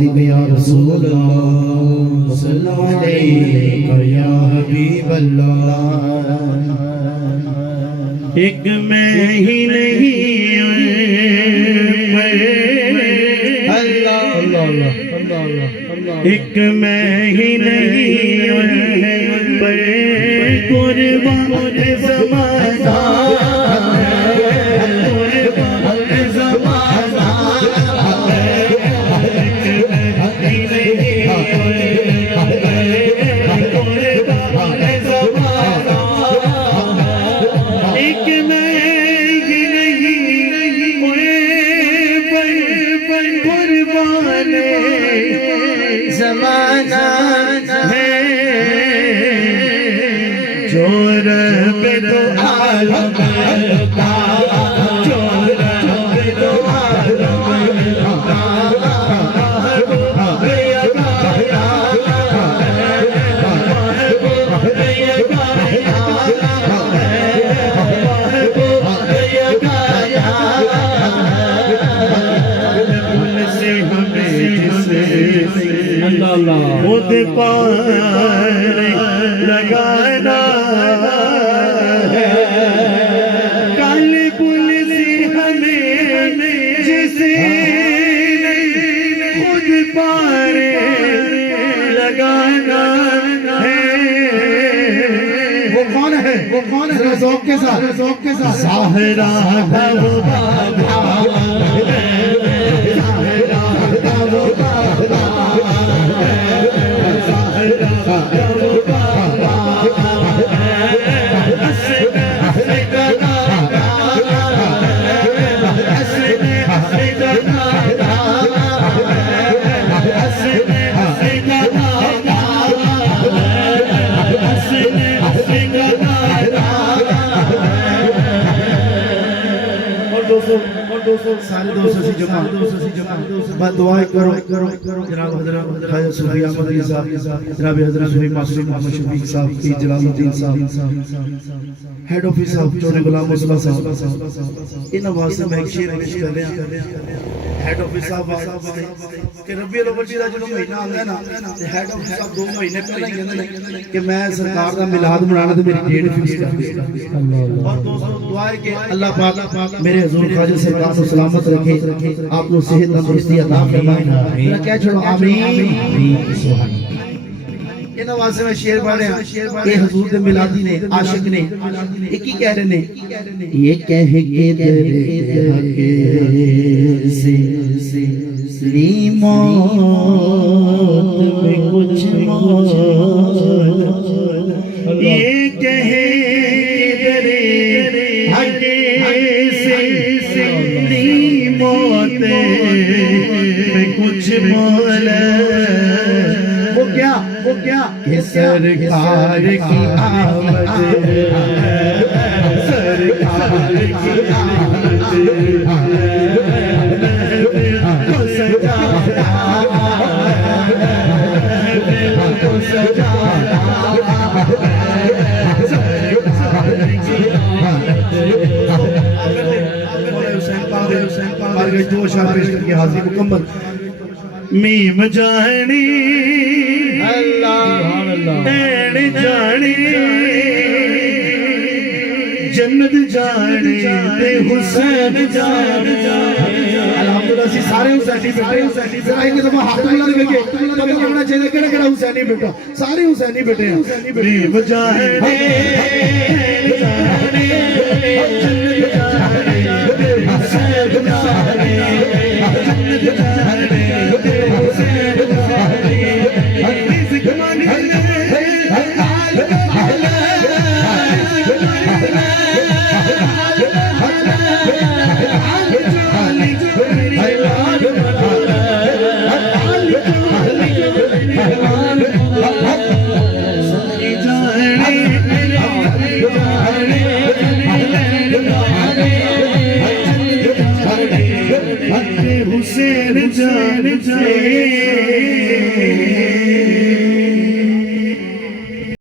या रसूल अल्लाह सल्लल्लाहु अलैहि या हबीब अल्लाह। एक मैं ही नहीं अल्लाह एक मैं ही नहीं पर कुर्बान ज़माना ज़माना है जो रब दो आलम का जो रब दो आलम का खुद पार लगाना है कल पुल से हमें जिसे खुद पार लगाना है। वो कौन है ज़ौक़ के साथ ज़ाहरा का वो बाबा सारे दोस्तों से जमा मैं दुआएं करो जनाब हज़रत ख्वाजा सूफी अहमद अली साहब जनाब हज़रत सूफी मासूम मोहम्मद शफीक साहब की जलालुद्दीन साहब हेड ऑफिस साहब चौधरी गुलाम मुस्तफा साहब इन वास्ते मैं एक शेर पेश कर रहा हेड ऑफिस साहब कि रबीउल अव्वल दा जो महीना आंदा है ना ते हेड ऑफिस साहब 2 महीने पहले ही कहंदे ने कि मैं सरकार दा मिलाद मनाना ते मेरी डेट फिक्स कर दे। और दोस्तों दुआ है कि अल्लाह पाक मेरे हुजूर ख्वाजा सरकार को सलामत रखे आपको सेहत तंदुरुस्ती अता फरमाए। मैं कह छोड़ो आमीन। इन वास्ते में शेर पढ़ रहा कि हुजूर दे मिलादी ने आशिक ने एक ही कह रहे ने ये कह के दरे के से ली मौत में कुछ मौत ये कह के दरे हके से ली मौत में कुछ मौत वो क्या कि सरकार की आमद सरकार की आमद को सजाना को सजाना सरकार की आमद दो शाह पेश करके हाजिर मुकम्मल मीम जानी ऐन जाने जन्नत जाने ते हुसैन जाने अल्हम्दुलिल्लाह सी सारे हुसैनी बेटे जरा एक दफा हाथ मिला के पता लगना चाहिए केड़ा हुसैनी बेटा सारे हुसैनी बेटे हैं मीम जाने